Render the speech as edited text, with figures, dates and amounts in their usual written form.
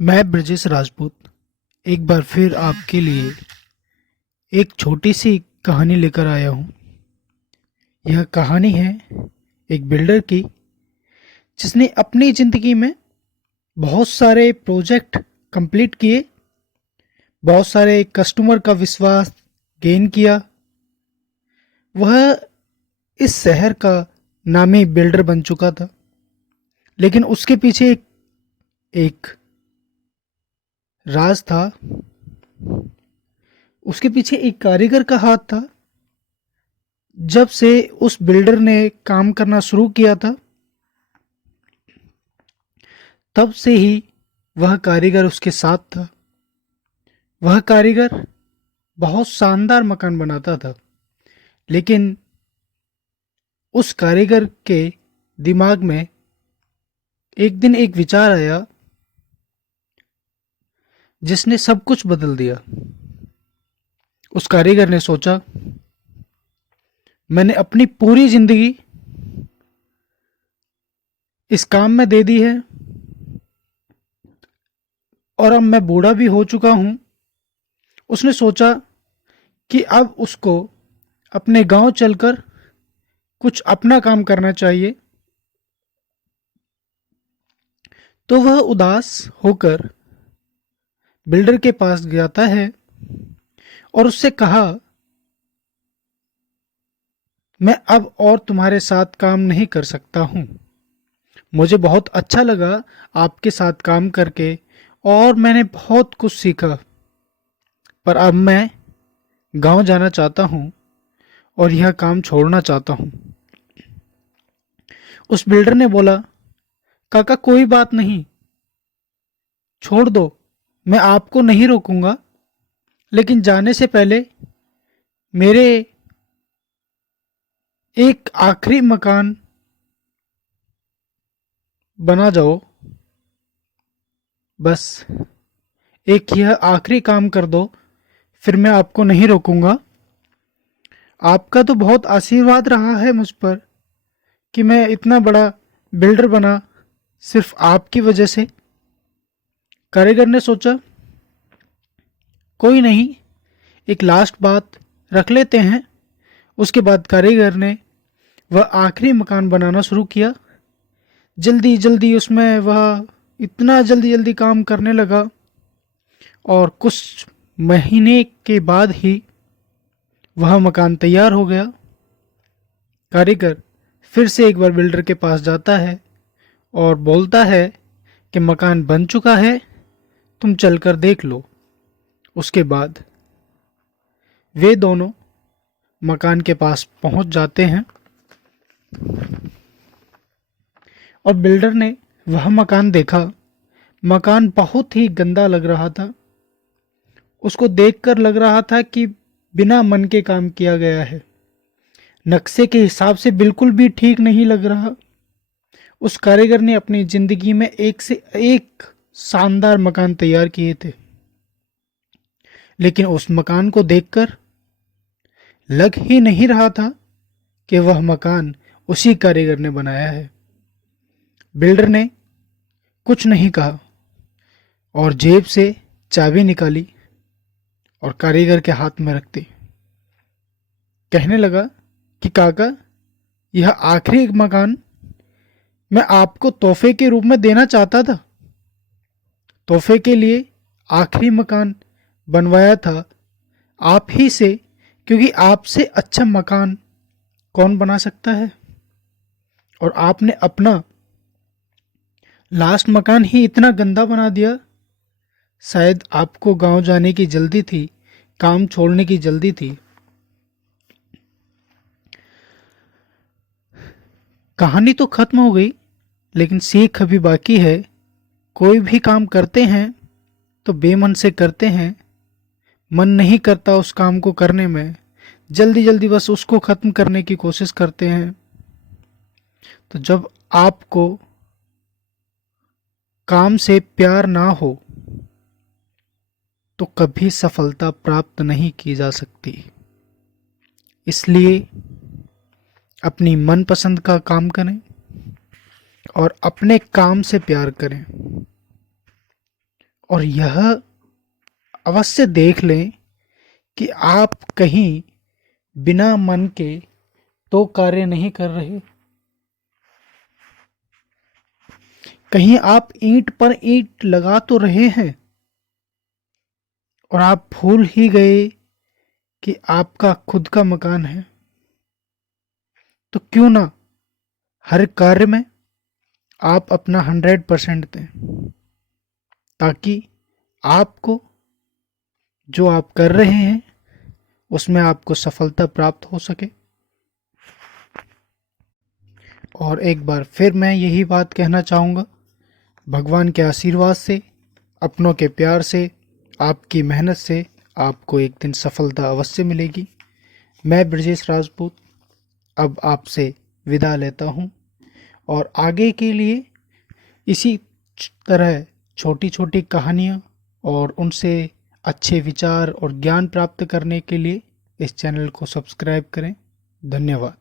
मैं ब्रजेश राजपूत एक बार फिर आपके लिए एक छोटी सी कहानी लेकर आया हूँ। यह कहानी है एक बिल्डर की जिसने अपनी ज़िंदगी में बहुत सारे प्रोजेक्ट कंप्लीट किए, बहुत सारे कस्टमर का विश्वास गेन किया। वह इस शहर का नामी बिल्डर बन चुका था, लेकिन उसके पीछे एक राज था। उसके पीछे एक कारीगर का हाथ था। जब से उस बिल्डर ने काम करना शुरू किया था, तब से ही वह कारीगर उसके साथ था। वह कारीगर बहुत शानदार मकान बनाता था, लेकिन उस कारीगर के दिमाग में एक दिन एक विचार आया जिसने सब कुछ बदल दिया। उस कारीगर ने सोचा, मैंने अपनी पूरी जिंदगी इस काम में दे दी है और अब मैं बूढ़ा भी हो चुका हूं। उसने सोचा कि अब उसको अपने गांव चलकर कुछ अपना काम करना चाहिए। तो वह उदास होकर बिल्डर के पास जाता है और उससे कहा, मैं अब और तुम्हारे साथ काम नहीं कर सकता हूँ। मुझे बहुत अच्छा लगा आपके साथ काम करके और मैंने बहुत कुछ सीखा, पर अब मैं गांव जाना चाहता हूँ और यह काम छोड़ना चाहता हूँ। उस बिल्डर ने बोला, काका कोई बात नहीं, छोड़ दो, मैं आपको नहीं रोकूंगा, लेकिन जाने से पहले मेरे एक आखिरी मकान बना जाओ। बस एक यह आखिरी काम कर दो, फिर मैं आपको नहीं रोकूंगा। आपका तो बहुत आशीर्वाद रहा है मुझ पर कि मैं इतना बड़ा बिल्डर बना, सिर्फ आपकी वजह से। कारीगर ने सोचा, कोई नहीं, एक लास्ट बात रख लेते हैं। उसके बाद कारीगर ने वह आखिरी मकान बनाना शुरू किया। जल्दी जल्दी उसमें वह इतना जल्दी जल्दी काम करने लगा और कुछ महीने के बाद ही वह मकान तैयार हो गया। कारीगर फिर से एक बार बिल्डर के पास जाता है और बोलता है कि मकान बन चुका है, तुम चलकर देख लो। उसके बाद वे दोनों मकान के पास पहुंच जाते हैं और बिल्डर ने वह मकान देखा। मकान बहुत ही गंदा लग रहा था। उसको देखकर लग रहा था कि बिना मन के काम किया गया है। नक्शे के हिसाब से बिल्कुल भी ठीक नहीं लग रहा। उस कारीगर ने अपनी जिंदगी में एक से एक शानदार मकान तैयार किए थे, लेकिन उस मकान को देखकर लग ही नहीं रहा था कि वह मकान उसी कारीगर ने बनाया है। बिल्डर ने कुछ नहीं कहा और जेब से चाबी निकाली और कारीगर के हाथ में रख दी। कहने लगा कि काका, यह आखिरी मकान मैं आपको तोहफे के रूप में देना चाहता था। तोहफे के लिए आखिरी मकान बनवाया था आप ही से, क्योंकि आपसे अच्छा मकान कौन बना सकता है। और आपने अपना लास्ट मकान ही इतना गंदा बना दिया। शायद आपको गांव जाने की जल्दी थी, काम छोड़ने की जल्दी थी। कहानी तो खत्म हो गई, लेकिन सीख अभी बाकी है। कोई भी काम करते हैं तो बेमन से करते हैं, मन नहीं करता उस काम को करने में, जल्दी जल्दी बस उसको खत्म करने की कोशिश करते हैं। तो जब आपको काम से प्यार ना हो तो कभी सफलता प्राप्त नहीं की जा सकती। इसलिए अपनी मनपसंद का काम करें और अपने काम से प्यार करें। और यह अवश्य देख लें कि आप कहीं बिना मन के तो कार्य नहीं कर रहे। कहीं आप ईंट पर ईंट लगा तो रहे हैं और आप भूल ही गए कि आपका खुद का मकान है। तो क्यों ना हर कार्य में आप अपना 100% दें, ताकि आपको जो आप कर रहे हैं उसमें आपको सफलता प्राप्त हो सके। और एक बार फिर मैं यही बात कहना चाहूँगा, भगवान के आशीर्वाद से, अपनों के प्यार से, आपकी मेहनत से आपको एक दिन सफलता अवश्य मिलेगी। मैं ब्रजेश राजपूत अब आपसे विदा लेता हूँ और आगे के लिए इसी तरह छोटी छोटी कहानियाँ और उनसे अच्छे विचार और ज्ञान प्राप्त करने के लिए इस चैनल को सब्सक्राइब करें। धन्यवाद।